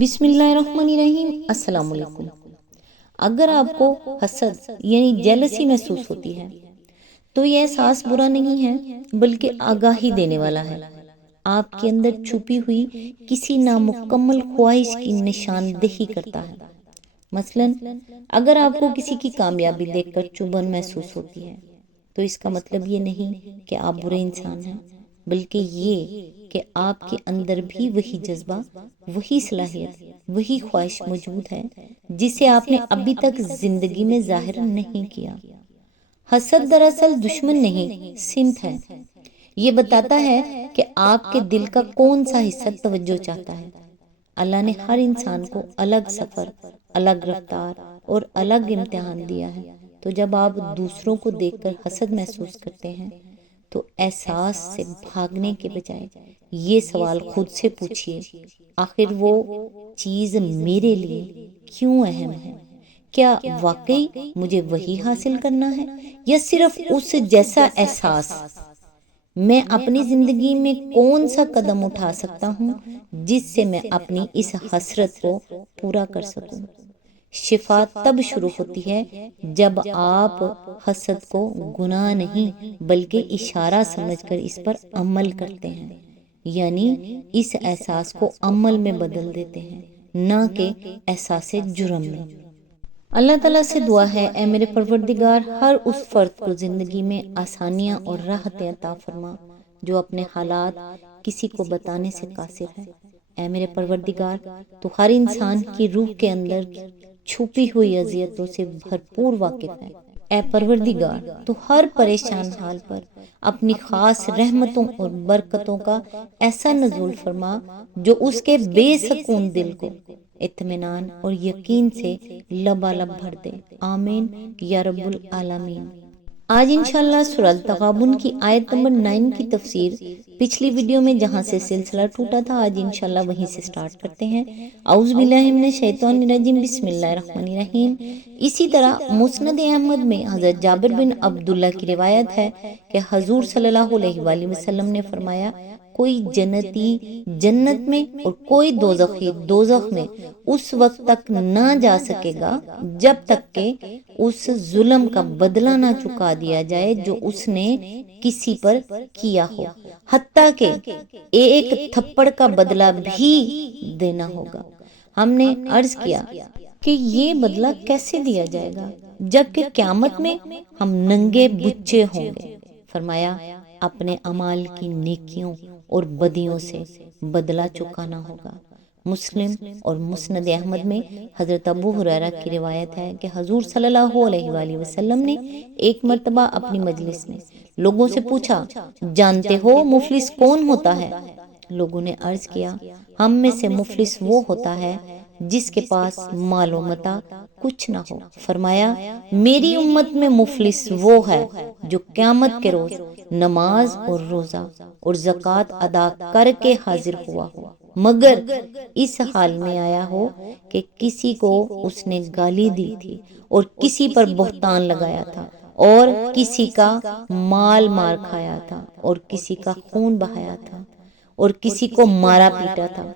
بسم اللہ الرحمن الرحیم۔ السلام علیکم۔ اگر آپ کو حسد یعنی جیلسی محسوس ہوتی ہے تو یہ احساس برا نہیں ہے بلکہ آگاہی دینے والا ہے۔ آپ کے اندر چھپی ہوئی کسی نامکمل خواہش کی نشاندہی کرتا ہے۔ مثلاً اگر آپ کو کسی کی کامیابی دیکھ کر چبھن محسوس ہوتی ہے تو اس کا مطلب یہ نہیں کہ آپ برے انسان ہیں، بلکہ یہ کہ آپ کے اندر بھی وہی جذبہ، وہی صلاحیت، وہی خواہش موجود ہے جسے آپ نے ابھی تک زندگی میں ظاہر نہیں کیا۔ حسد دراصل دشمن نہیں، سمت ہے۔ یہ بتاتا ہے کہ آپ کے دل کا کون سا حصہ توجہ چاہتا ہے۔ اللہ نے ہر انسان کو الگ سفر، الگ رفتار اور الگ امتحان دیا ہے، تو جب آپ دوسروں کو دیکھ کر حسد محسوس کرتے ہیں تو احساس سے بھاگنے کے بجائے یہ سوال خود سے پوچھئے، آخر وہ چیز میرے لیے کیوں اہم ہے؟ کیا واقعی مجھے وہی حاصل کرنا ہے یا صرف اس جیسا احساس؟ میں اپنی زندگی میں کون سا قدم اٹھا سکتا ہوں جس سے میں اپنی اس حسرت کو پورا کر سکوں؟ شفا تب شروع ہوتی ہے جب آپ حسد کو گناہ نہیں بلکہ اشارہ سمجھ کر اس پر عمل کرتے ہیں، یعنی اس احساس کو عمل میں بدل دیتے ہیں، نہ کہ احساس جرم میں۔ اللہ تعالیٰ سے دعا ہے، اے میرے پروردگار، ہر اس فرد کو زندگی میں آسانیاں اور راحتیں عطا فرما جو اپنے حالات کسی کو بتانے سے قاصر ہے۔ اے میرے پروردگار، تو ہر انسان کی روح کے اندر چھپی ہوئی اذیتوں سے بھرپور واقف ہے۔ اے پروردگار، تو ہر پریشان حال پر اپنی خاص رحمتوں اور برکتوں کا ایسا نزول فرما جو اس کے بے سکون دل کو اطمینان اور یقین سے لبالب بھر دے۔ آمین یا رب العالمین۔ آج انشاءاللہ سورہ التغابن کی آیت نمبر 9 کی تفسیر پچھلی ویڈیو میں جہاں سے سلسلہ ٹوٹا تھا، آج انشاءاللہ وہیں سے سٹارٹ کرتے ہیں۔ اعوذ باللہ من الشیطان الرجیم، بسم اللہ الرحمن الرحیم۔ اسی طرح مسند احمد میں حضرت جابر بن عبداللہ کی روایت ہے کہ حضور صلی اللہ علیہ وآلہ وسلم نے فرمایا، کوئی جنتی جنت میں اور کوئی دوزخی دوزخ میں اس وقت تک نہ جا سکے گا جب تک کہ اس ظلم کا بدلہ نہ چکا دیا جائے جو اس نے کسی پر کیا ہو، حتیٰ کہ ایک تھپڑ کا بدلہ بھی دینا ہوگا۔ ہم نے عرض کیا کہ یہ بدلہ کیسے دیا جائے گا جبکہ قیامت میں ہم ننگے بچے ہوں گے؟ فرمایا، اپنے اعمال کی نیکیوں اور بدیوں سے بدلہ چکانا ہوگا۔ مسلم اور مسند احمد میں حضرت ابو ہریرہ کی روایت ہے کہ حضور صلی اللہ علیہ وآلہ وسلم نے ایک مرتبہ اپنی مجلس میں لوگوں سے پوچھا، جانتے ہو مفلس کون ہوتا ہے؟ لوگوں نے عرض کیا، ہم میں سے مفلس وہ ہوتا ہے جس کے پاس مال و متاع کچھ نہ ہو۔ فرمایا، میری امت میں مفلس وہ ہے جو قیامت کے روز نماز اور روزہ اور زکوٰۃ ادا کر کے حاضر ہوا ہو، مگر اس حال میں آیا ہو کہ کسی کو اس نے گالی دی تھی اور کسی پر بہتان لگایا تھا اور کسی کا مال مار کھایا تھا اور کسی کا خون بہایا تھا اور کسی کو مارا پیٹا تھا،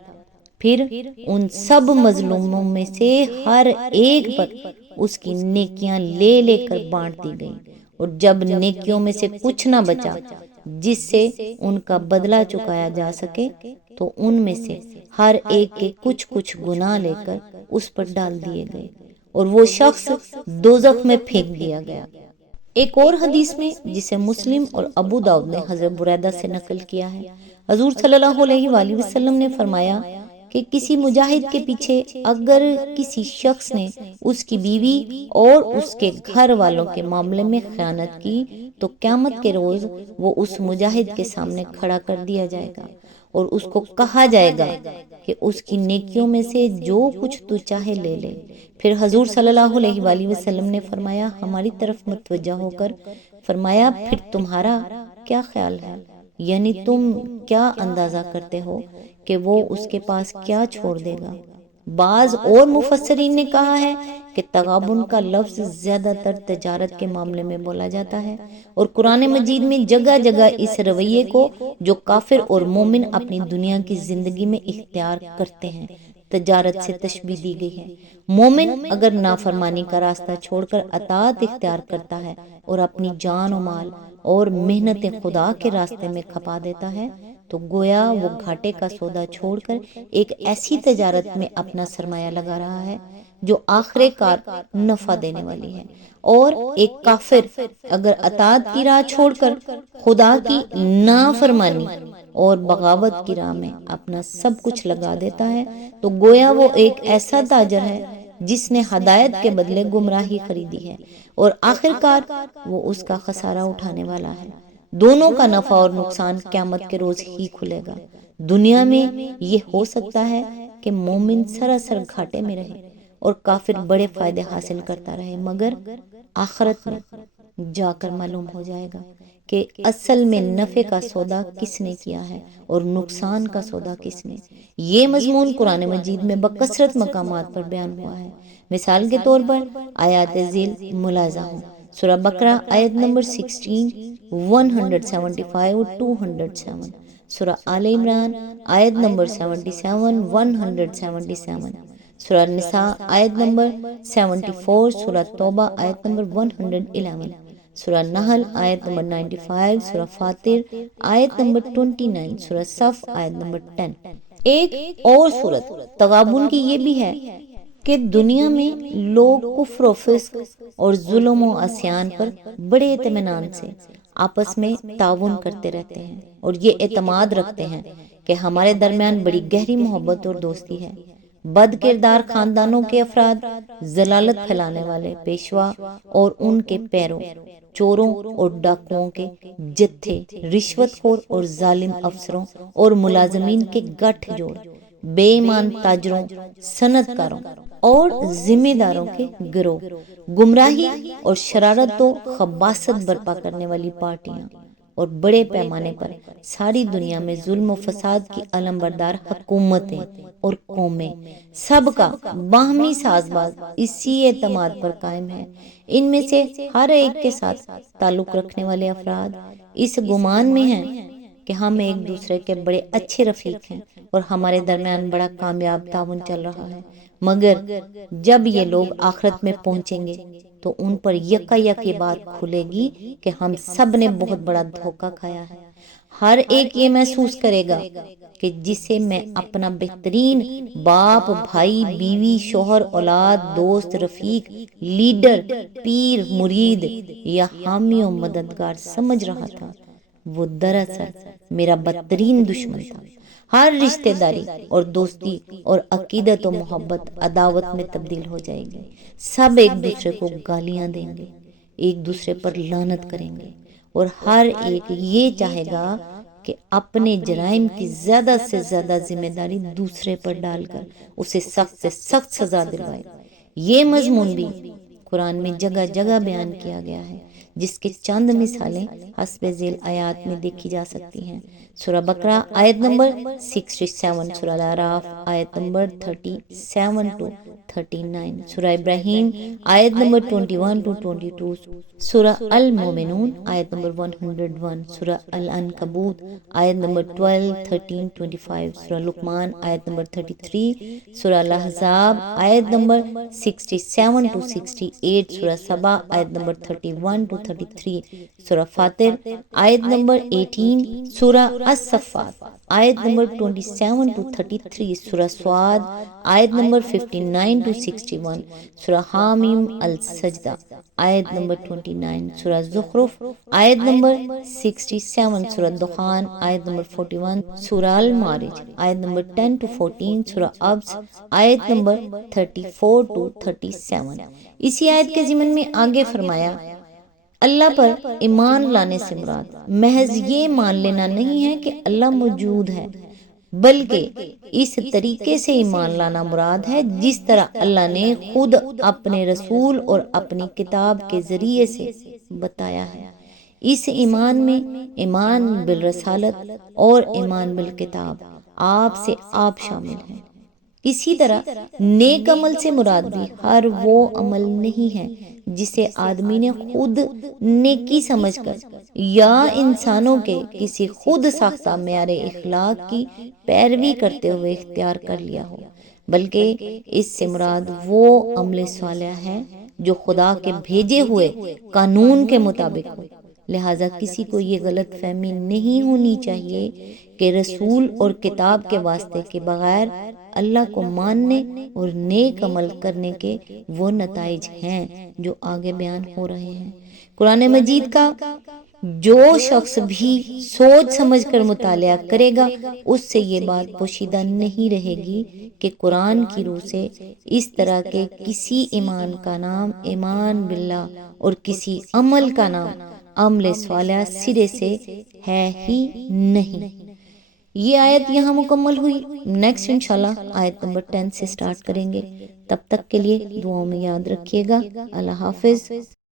پھر ان سب مظلوموں میں سے ہر ایک پر اس کی نیکیاں لے لے کر بانٹ دی گئیں، اور جب نیکیوں میں سے کچھ نہ بچا جس سے ان کا بدلہ چکایا جا سکے تو ان میں سے ہر ایک کے کچھ کچھ گناہ لے کر اس پر ڈال دیے گئے اور وہ شخص دوزخ میں پھینک دیا گیا۔ ایک اور حدیث میں جسے مسلم اور ابو داؤد نے حضرت بریدہ سے نقل کیا ہے، حضور صلی اللہ علیہ وآلہ وسلم نے فرمایا کہ کسی مجاہد کے پیچھے اگر کسی شخص نے اس کی بیوی اور اس کے گھر والوں کے معاملے میں خیانت کی تو قیامت کے روز وہ اس مجاہد کے سامنے کھڑا کر دیا جائے گا اور اس کو کہا جائے گا کہ اس کی نیکیوں میں سے جو کچھ تو چاہے لے لے۔ پھر حضور صلی اللہ علیہ وآلہ وسلم نے فرمایا، ہماری طرف متوجہ ہو کر فرمایا، پھر تمہارا کیا خیال ہے؟ یعنی تم کیا اندازہ کرتے ہو کہ وہ اس کے پاس کیا چھوڑ دے گا؟ بعض اور مفسرین نے کہا ہے کہ تغابن کا لفظ زیادہ تر تجارت کے معاملے میں بولا جاتا ہے، اور قرآن مجید میں جگہ جگہ اس رویے کو جو کافر اور مومن اپنی دنیا کی زندگی میں اختیار کرتے ہیں تجارت سے تشبیہ دی گئی ہے۔ مومن اگر نافرمانی کا راستہ چھوڑ کر اطاعت اختیار کرتا ہے اور اپنی جان و مال اور محنت خدا کے راستے میں کھپا دیتا ہے تو گویا وہ گھاٹے کا سودا چھوڑ کر ایک ایسی تجارت میں اپنا سرمایہ لگا رہا ہے جو آخر کار نفع دینے والی ہے۔ اور ایک کافر اگر اطاعت کی راہ چھوڑ کر خدا کی نافرمانی اور بغاوت کی راہ میں اپنا سب کچھ لگا دیتا ہے تو گویا وہ ایک ایسا تاجر ہے جس نے ہدایت کے بدلے گمراہی خریدی ہے، اور آخر کار وہ اس کا خسارہ اٹھانے والا ہے۔ دونوں کا نفع اور نقصان قیامت کے روز ہی کھلے گا۔ دنیا میں یہ ہو سکتا ہے کہ مومن سراسر گھاٹے میں رہے اور کافر بڑے فائدے حاصل کرتا رہے، مگر آخرت میں جا کر معلوم ہو جائے گا کہ اصل میں نفع کا سودا کس نے کیا ہے اور نقصان کا سودا کس نے۔ یہ مضمون قرآن مجید میں بکثرت مقامات پر بیان ہوا ہے۔ مثال کے طور پر آیات ذیل ملاحظہ ہوں: سورہ بقرہ آیت نمبر 16، 175 اور 207، سورہ آل عمران آیت نمبر 77، 177، سورہ نساء آیت نمبر 74، سورہ توبہ آیت نمبر 111، سورہ نحل آیت نمبر 95، سورہ فاطر آیت نمبر 29، سورہ صف آیت نمبر 10۔ ایک اور صورت تغابن کی یہ بھی ہے کہ دنیا میں لوگ کفر و فسق اور ظلم و عصیان پر بڑے اطمینان سے آپس میں تعاون کرتے رہتے ہیں اور یہ اعتماد رکھتے ہیں کہ ہمارے درمیان بڑی گہری محبت اور دوستی ہے۔ بد کردار خاندانوں کے افراد، ضلالت پھیلانے والے پیشوا اور ان کے پیروں، چوروں اور ڈاکوؤں کے جتھے، رشوت خور اور ظالم افسروں اور ملازمین کے گٹھ جوڑ، بے ایمان تاجروں، صنعت کاروں اور ذمہ داروں کے گروہ، گمراہی اور شرارت و خباثت برپا کرنے والی پارٹیاں اور بڑے پیمانے پر ساری دنیا میں ظلم و فساد کی علم بردار حکومتیں اور قومیں، سب کا باہمی ساز باز اسی اعتماد پر قائم ہے۔ ان میں سے ہر ایک کے ساتھ تعلق رکھنے والے افراد اس گمان میں ہیں کہ ہم ایک دوسرے کے بڑے اچھے رفیق ہیں اور ہمارے درمیان بڑا کامیاب تعاون چل رہا ہے، مگر جب یہ لوگ آخرت میں پہنچیں گے تو ان پر یکا یک یہ بات کھلے گی کہ ہم سب نے بہت بڑا دھوکہ کھایا ہے۔ ہر ایک یہ محسوس کرے گا کہ جسے میں اپنا بہترین باپ، بھائی، بیوی، شوہر، اولاد، دوست، رفیق، لیڈر، پیر، مرید یا حامی و مددگار سمجھ رہا تھا، وہ دراصل میرا بدترین دشمن تھا۔ ہر رشتہ داری اور دوستی اور عقیدت و محبت عداوت میں تبدیل ہو جائے گی۔ سب ایک دوسرے کو گالیاں دیں گے، ایک دوسرے پر لعنت کریں گے اور ہر ایک یہ چاہے گا کہ اپنے جرائم کی زیادہ سے زیادہ ذمہ داری دوسرے پر ڈال کر اسے سخت سے سخت سزا دلوائے۔ یہ مضمون بھی قرآن میں جگہ جگہ بیان کیا گیا ہے، جس کے چند مثالیں حسب ذیل آیات میں دیکھی جا سکتی ہیں۔ سورہ بقرہ آیت نمبر 67، سورہ الاعراف آیت نمبر 37 to 39، سورہ ابراہیم آیت نمبر 21 to 22، سورہ المومنون آیت نمبر 101، سورہ العنکبوت آیت نمبر 12، 13، 25، سورہ لقمان آیت نمبر 33، سورہ الاحزاب آیت نمبر 67 to 68، سورہ سبا آیت نمبر 31 to 33، سورہ فاطر آیت نمبر 18، سورہ الصفات آیت نمبر 27 to 33، سورہ سعاد آیت نمبر 59 to 61، سورہ حامیم السجدہ آیت نمبر 29، سورہ زخرف آیت نمبر 67، سورہ دخان آیت نمبر 41، سورہ المعارج آیت نمبر 10 to 14، سورہ عبس آیت نمبر 34 to 37۔ اسی آیت کے ضمن میں آگے فرمایا، اللہ پر ایمان لانے سے مراد محض یہ مان لینا نہیں ہے کہ اللہ موجود ہے، بلکہ اس طریقے سے ایمان لانا مراد ہے جس طرح اللہ نے خود اپنے رسول اور اپنی کتاب کے ذریعے سے بتایا ہے۔ اس ایمان میں ایمان بالرسالت اور ایمان بالکتاب آپ سے آپ شامل ہیں۔ اسی طرح نیک عمل سے مراد بھی ہر وہ عمل نہیں ہے جسے آدمی نے خود نیکی سمجھ کر یا انسانوں کے کسی خود ساختہ معیار اخلاق کی پیروی کرتے ہوئے اختیار کر لیا ہو، بلکہ اس سے مراد وہ عمل صالح ہے جو خدا کے بھیجے ہوئے قانون کے مطابق ہو۔ لہٰذا کسی کو یہ غلط فہمی نہیں ہونی چاہیے کہ رسول اور کتاب کے واسطے کے بغیر اللہ کو ماننے اور نیک عمل کرنے کے وہ نتائج ہیں جو آگے بیان ہو رہے ہیں۔ قرآن مجید کا جو شخص بھی سوچ سمجھ کر مطالعہ کرے گا اس سے یہ بات پوشیدہ نہیں رہے گی کہ قرآن کی روح سے اس طرح کے کسی ایمان کا نام ایمان باللہ اور کسی عمل کا نام عمل صالح سرے سے ہے ہی نہیں۔ یہ آیت یہاں مکمل ہوئی۔ نیکسٹ انشاءاللہ آیت نمبر 10 سے سٹارٹ کریں گے۔ تب تک کے لیے دعاؤں میں یاد رکھیے گا۔ اللہ حافظ۔